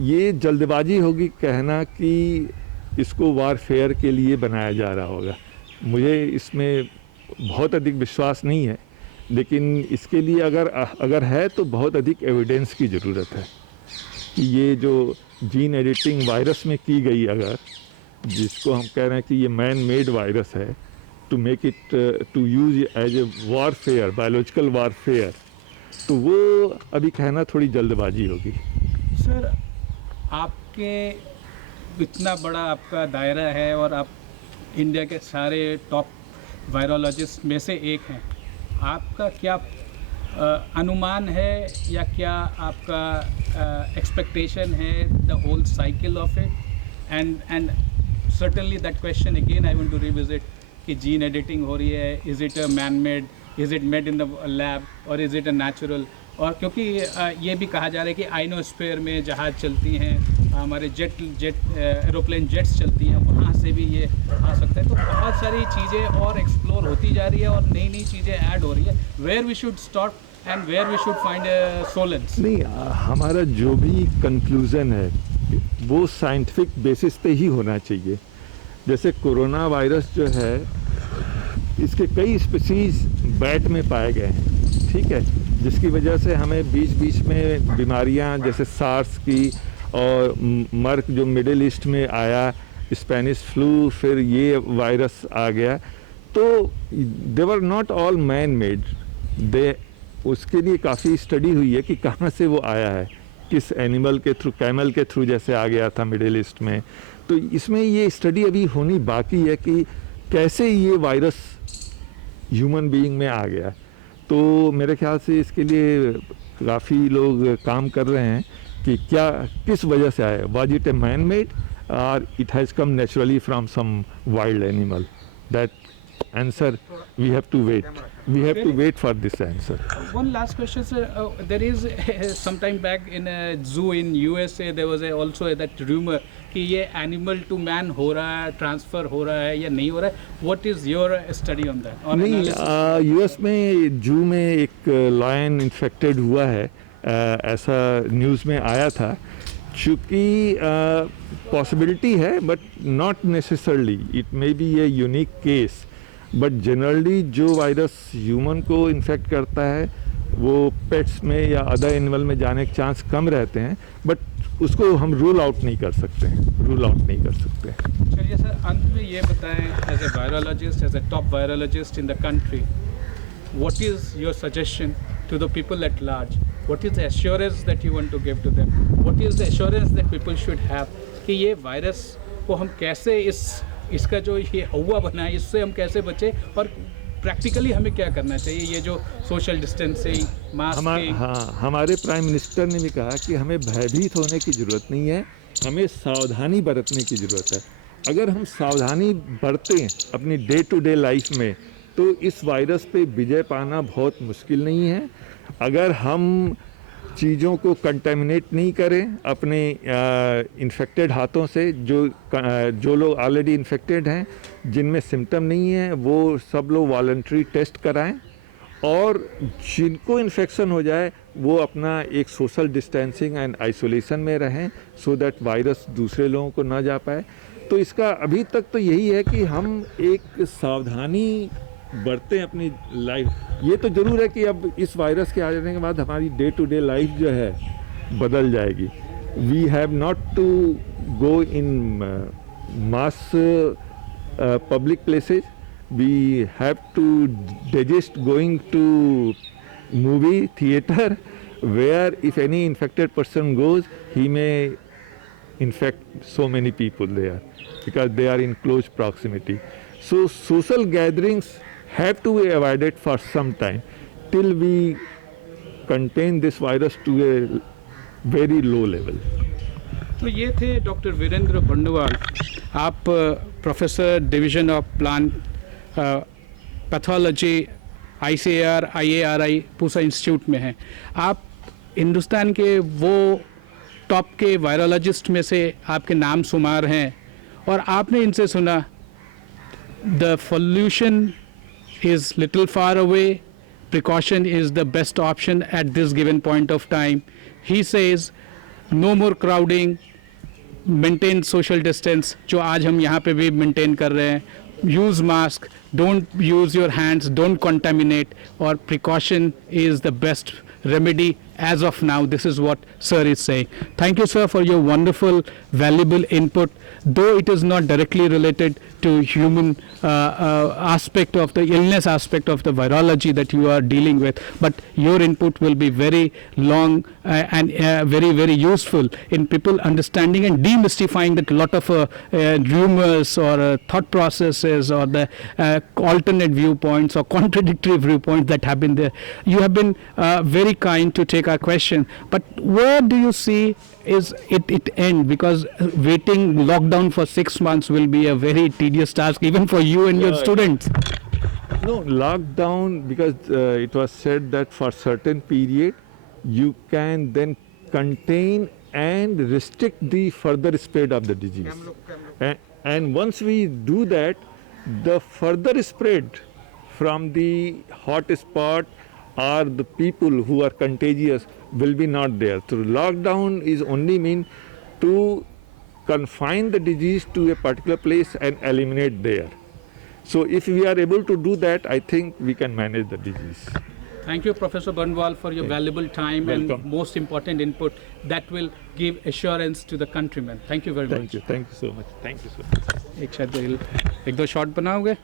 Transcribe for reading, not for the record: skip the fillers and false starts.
ये जल्दबाजी होगी कहना कि इसको वारफेयर के लिए बनाया जा रहा होगा। मुझे इसमें बहुत अधिक विश्वास नहीं है, लेकिन इसके लिए अगर है तो बहुत अधिक एविडेंस की ज़रूरत है कि ये जो जीन एडिटिंग वायरस में की गई, अगर जिसको हम कह रहे हैं कि ये मैन मेड वायरस है, to make it to use as a warfare, biological warfare, तो वो अभी कहना थोड़ी जल्दबाजी होगी। सर, आपके इतना बड़ा आपका दायरा है और आप इंडिया के सारे टॉप वायरोलॉजिस्ट में से एक हैं, आपका क्या अनुमान है या क्या आपका एक्सपेक्टेशन है the whole cycle of it? And certainly that question again I want to revisit कि जीन एडिटिंग हो रही है, is it a man made, is it made in the lab और इज़ इट अ नेचुरल? और क्योंकि ये भी कहा जा रहा है कि आइनोस्फीयर में जहाज़ चलती हैं, हमारे एरोप्लेन जेट्स चलती हैं, वहाँ से भी ये आ सकता है। तो बहुत सारी चीज़ें और एक्सप्लोर होती जा रही है और नई नई चीज़ें ऐड हो रही है। Where we should stop and where we should find solace? नहीं, हमारा जो भी कंक्लूज़न है वो साइंटिफिक बेसिस पे ही होना चाहिए। जैसे कोरोना वायरस जो है, इसके कई स्पीसीज बैट में पाए गए हैं, ठीक है, जिसकी वजह से हमें बीच बीच में बीमारियां जैसे सार्स की और मर्क जो मिडिल ईस्ट में आया, स्पेनिश फ्लू, फिर ये वायरस आ गया, तो they were not all man made. दे उसके लिए काफ़ी स्टडी हुई है कि कहाँ से वो आया है, किस एनिमल के थ्रू, कैमल के थ्रू जैसे आ गया था मिडिल ईस्ट में। तो इसमें ये स्टडी अभी होनी बाकी है कि कैसे ये वायरस ह्यूमन बीइंग में आ गया। तो मेरे ख्याल से इसके लिए काफ़ी लोग काम कर रहे हैं कि क्या, किस वजह से आया, was it a man made और it has come naturally from some wild animal. That answer we have to wait for this answer. One last question, sir. There is some time back in a zoo in USA there was also that rumor कि ये animal to man हो रहा है, transfer हो रहा है या नहीं हो रहा है? What is your study on that? नहीं, यूएस में जू में एक लायन इन्फेक्टेड हुआ है, ऐसा न्यूज़ में आया था। चूँकि पॉसिबिलिटी है but not necessarily, it may be a unique case, but generally जो वायरस ह्यूमन को इन्फेक्ट करता है वो पेट्स में या अदर एनिमल में जाने के चांस कम रहते हैं, बट उसको हम रूल आउट नहीं कर सकते हैं। चलिए सर, अंत में ये बताएं, as a virologist, as a top virologist in the country, what is your suggestion to the people at large? What is the assurance that you want to give to them? What is the assurance that people should have कि ये virus को हम कैसे, इसका जो ये हवा बना है, इससे हम कैसे बचें और प्रैक्टिकली हमें क्या करना चाहिए? ये जो सोशल डिस्टेंसिंग, मास्किंग। हाँ, हमारे प्राइम मिनिस्टर ने भी कहा कि हमें भयभीत होने की ज़रूरत नहीं है, हमें सावधानी बरतने की ज़रूरत है। अगर हम सावधानी बरतें अपनी डे टू डे लाइफ में, तो इस वायरस पे विजय पाना बहुत मुश्किल नहीं है। अगर हम चीज़ों को कंटेमिनेट नहीं करें अपने इन्फेक्टेड हाथों से, जो लोग ऑलरेडी इन्फेक्टेड हैं, जिनमें सिम्टम नहीं है, वो सब लोग वॉलंटरी टेस्ट कराएं, और जिनको इन्फेक्शन हो जाए वो अपना एक सोशल डिस्टेंसिंग एंड आइसोलेशन में रहें, सो दैट वायरस दूसरे लोगों को ना जा पाए। तो इसका अभी तक तो यही है कि हम एक सावधानी बढ़ते हैं अपनी लाइफ। ये तो ज़रूर है कि अब इस वायरस के आ जाने के बाद हमारी डे टू डे लाइफ जो है बदल जाएगी। We have not to go in mass public places, we have to desist going to movie theatre, where if any infected person goes he may infect so many people there because they are in close proximity. So social gatherings have to be avoided for some time till we contain this virus to a very low level. तो ये थे doctor Virendra Bandwal, आप professor division of plant pathology ICAR IARI Pusa institute में हैं। आप हिंदुस्तान के वो top के वायरोलॉजिस्ट में से आपके नाम शुमार हैं, और आपने इनसे सुना the solution is little far away, precaution is the best option at this given point of time. He says no more crowding, maintain social distance, जो आज हम यहाँ पे भी मेंटेन कर रहे हैं, use mask, don't use your hands, don't contaminate, और precaution is the best remedy as of now. This is what sir is saying. Thank you sir for your wonderful valuable input, though it is not directly related to human aspect of the illness aspect of the virology that you are dealing with, but your input will be very long and very very useful in people understanding and demystifying that lot of rumors or thought processes or the alternate viewpoints or contradictory viewpoints that have been there. You have been very kind to take our question, but where do you see is it end? Because waiting lockdown for 6 months will be a very tedious task even for you and your students. No, lockdown, because it was said that for certain period you can then contain and restrict the further spread of the disease. And once we do that, the further spread from the hot spot or the people who are contagious will be not there. So lockdown is only mean to confine the disease to a particular place and eliminate there. So if we are able to do that, I think we can manage the disease. Thank you, Professor Barnwal, for your valuable time Welcome. and most important input that will give assurance to the countrymen. Thank you very much. Thank you so much. Thank you so much. एक दो shot बनाओगे?